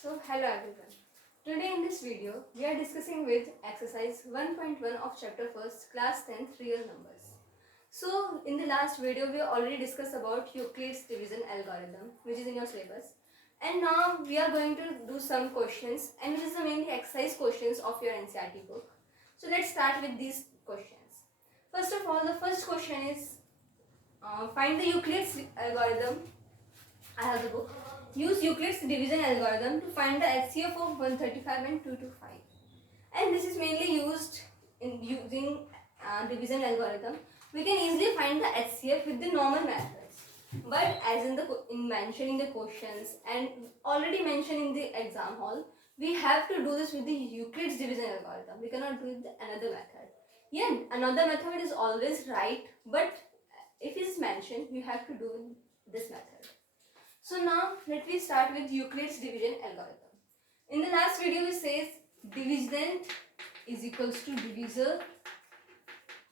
So hello everyone. Today in this video we are discussing with exercise 1.1 of chapter 1st class 10th real numbers. So in the last video we already discussed about Euclid's division algorithm which is in your syllabus, and now we are going to do some questions, and this is mainly exercise questions of your NCERT book. So let's start with these questions. First of all, the first question is find the Euclid's algorithm. I have the book. Use Euclid's division algorithm to find the HCF of 135 and 225. And this is mainly used in using division algorithm. We can easily find the HCF with the normal methods. But as in mentioned in the questions and already mentioned in the exam hall, we have to do this with the Euclid's division algorithm. We cannot do it with another method. Yeah, another method is always right, but if it is mentioned, we have to do this method. So now let me start with Euclid's division algorithm. In the last video it says divisand is equals to divisor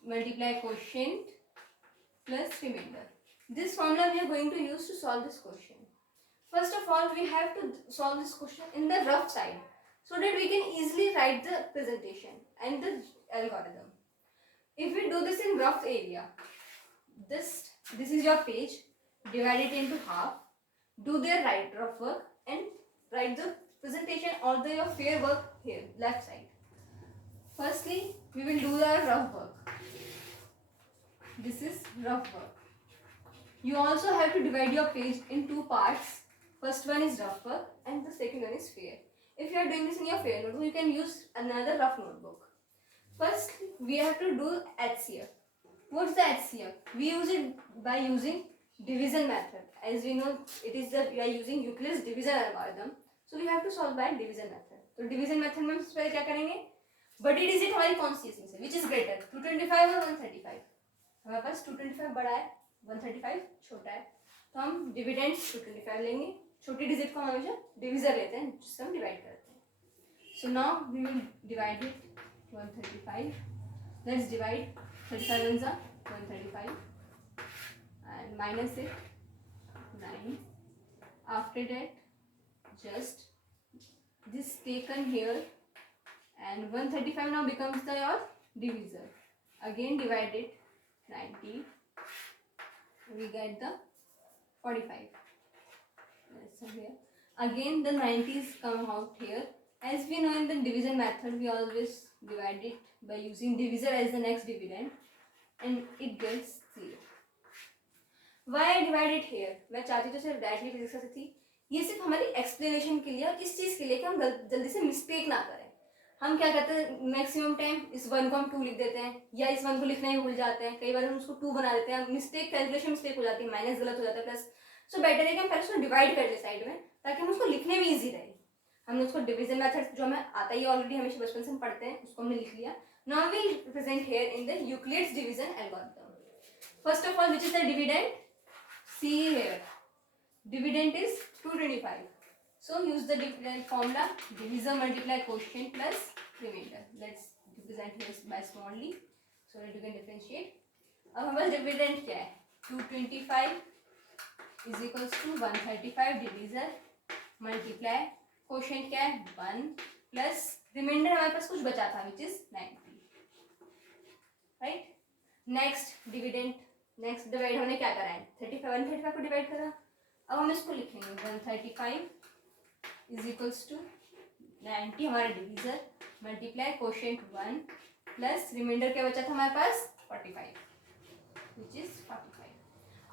multiply quotient plus remainder. This formula we are going to use to solve this question. First of all, we have to solve this question in the rough side so that we can easily write the presentation and the algorithm. If we do this in rough area, this is your page, divide it into half, do their rough work and write the presentation or the your fair work here, left side. Firstly, we will do the rough work. This is rough work. You also have to divide your page in two parts. First one is rough work and the second one is fair. If you are doing this in your fair notebook, you can use another rough notebook. First, we have to do HCF. What's the HCF? We use it by using division method. As we know, we are using Euclid's division algorithm. So we have to solve by division method. तो division method में सबसे पहले क्या करेंगे? बड़ी digit हमारी कौन सी है इसमें? Which is greater? 225 और 135. हमारे पास 225 बड़ा है, 135 छोटा है. तो हम डिविडेंड 225 लेंगे. छोटी डिजिट को हम हमेशा डिविजर लेते हैं, जिससे हम डिवाइड करते हैं. So now we will divide it 135. Let's divide 35 ones are 135 and minus it 9. After that, just this taken here and 135 now becomes the your divisor. Again divide it 90. We get the 45. So here again the 90s come out here. As we know in the division method, we always divide it by using divisor as the next dividend and it gets 0. Why I divide it here? मैं चाहती तो सिर्फ directly physics से थी. ये सिर्फ हमारी explanation के लिए और इस चीज़ के लिए कि हम जल्दी से मिस्टेक ना करें. हम क्या करते हैं मैक्सिमम टाइम इस 1 को हम 2 लिख देते हैं या इस 1 को लिखना ही भूल जाते हैं. कई बार हम उसको 2 बना देते हैं. मिस्टेक कैलकुलेशन मिस्टेक हो जाती है, माइनस गलत हो जाता है, प्लस. सो बेटर है कि हम पहले उसको डिवाइड कर दें साइड में ताकि हम उसको लिखने में ईजी रहे. हमने उसको डिवीजन मेथड जो हमें आता ही ऑलरेडी, हमेशा बचपन से हम पढ़ते हैं, उसको हमने लिख लिया. Now we present here in the Euclid's division algorithm. First of all, which is the dividend? See here, dividend is 225. So use the dividend formula, divisor multiply quotient plus remainder. Let's represent here by smallly so that you can differentiate. अब हमारा dividend क्या है? 225 is equals to 135 divisor multiply quotient क्या है? 1 plus remainder हमारे पास कुछ बचा था which is 90. Right? Next dividend. Next divide हमने क्या करा है? 35 135 को डिवाइड करा. अब हम इसको लिखेंगे 135 इज इक्वल्स टू 90 हमारा divisor multiply quotient 1 plus remainder क्या बचा था हमारे पास? 45 विच इज 45.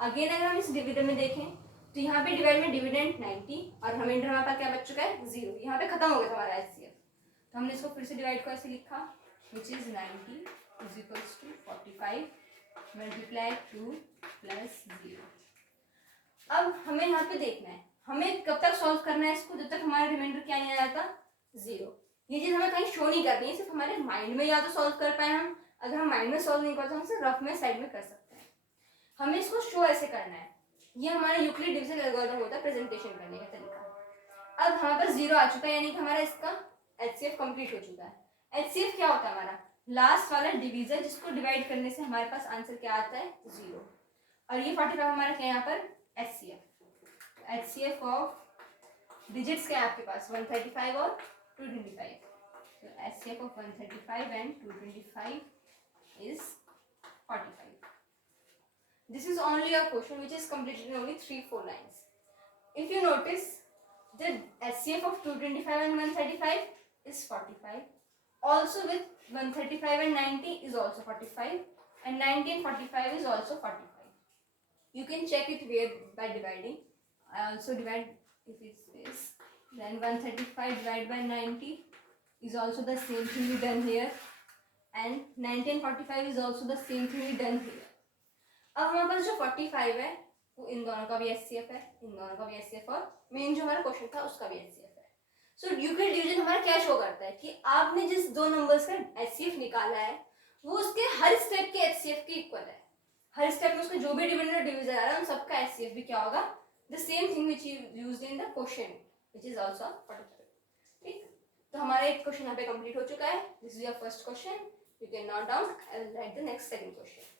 अगेन अगर हम इस डिविडेंड में देखें तो यहाँ पे डिवाइड में डिविडेंड 90 और रिमाइंडर हमारे पास क्या बच चुका है? 0. यहाँ पे खत्म हो गया था हमारा HCF. तो हमने इसको फिर से डिवाइड को ऐसे लिखा which is 90 is equals to 45 multiply 2 plus 0. अब हमें यहाँ पे देखना है हमें कब तक सॉल्व करना है इसको, जब तक हमारा रिमाइंडर क्या नहीं आ जाता? 0. ये चीज हमें कहीं शो नहीं करनी है, सिर्फ हमारे माइंड में या तो सॉल्व कर पाए हम. अगर हम माइंड में सॉल्व नहीं करते हम इसे रफ में साइड में कर सकते हैं. हमें इसको शो ऐसे करना है. ये हमारा यूक्लिड डिविजन एल्गोरिथम होता है प्रेजेंटेशन करने का तरीका. अब हमारे पास 0 आ चुका है, यानी कि हमारा इसका HCF कंप्लीट हो चुका है. HCF क्या होता है? हमारा लास्ट वाला डिवीजर जिसको डिवाइड करने से हमारे पास आंसर क्या आता है? 0. और ये 45 हमारा क्या यहाँ पर? HCF. HCF ऑफ डिजिट्स क्या है आपके पास 135 और 225. So HCF of 135 and 225 is 45. This is only a question which is completed in only 3-4 lines. If you notice, the HCF of 225 and 135 is 45. Also with 135 and 90 is also 45, and 90 and 45 is also 45. You can check it here by dividing. I also divide if it's this. Then 135 divided by 90 is also the same thing we done here, and 90 and 45 is also the same thing we done here. अब हमारे पास जो 45 है वो इन दोनों का भी HCF है, इन दोनों का भी HCF, और मेन जो हमारा क्वेश्चन था उसका भी HCF है. सो यूक्लिड डिवीजन हमारा क्या शो करता है कि आपने जिस दो नंबर्स का HCF निकाला है वो उसके हर स्टेप के HCF के इक्वल है. हर स्टेप में उसका जो भी डिविडेंड और डिविजन आ रहा है उन सबका HCF भी क्या होगा, the same thing which is used in the question which is also 45. ठीक, तो हमारा एक क्वेश्चन यहाँ पे कंप्लीट हो चुका है. This is your first question. You can note down. I will write the next second question.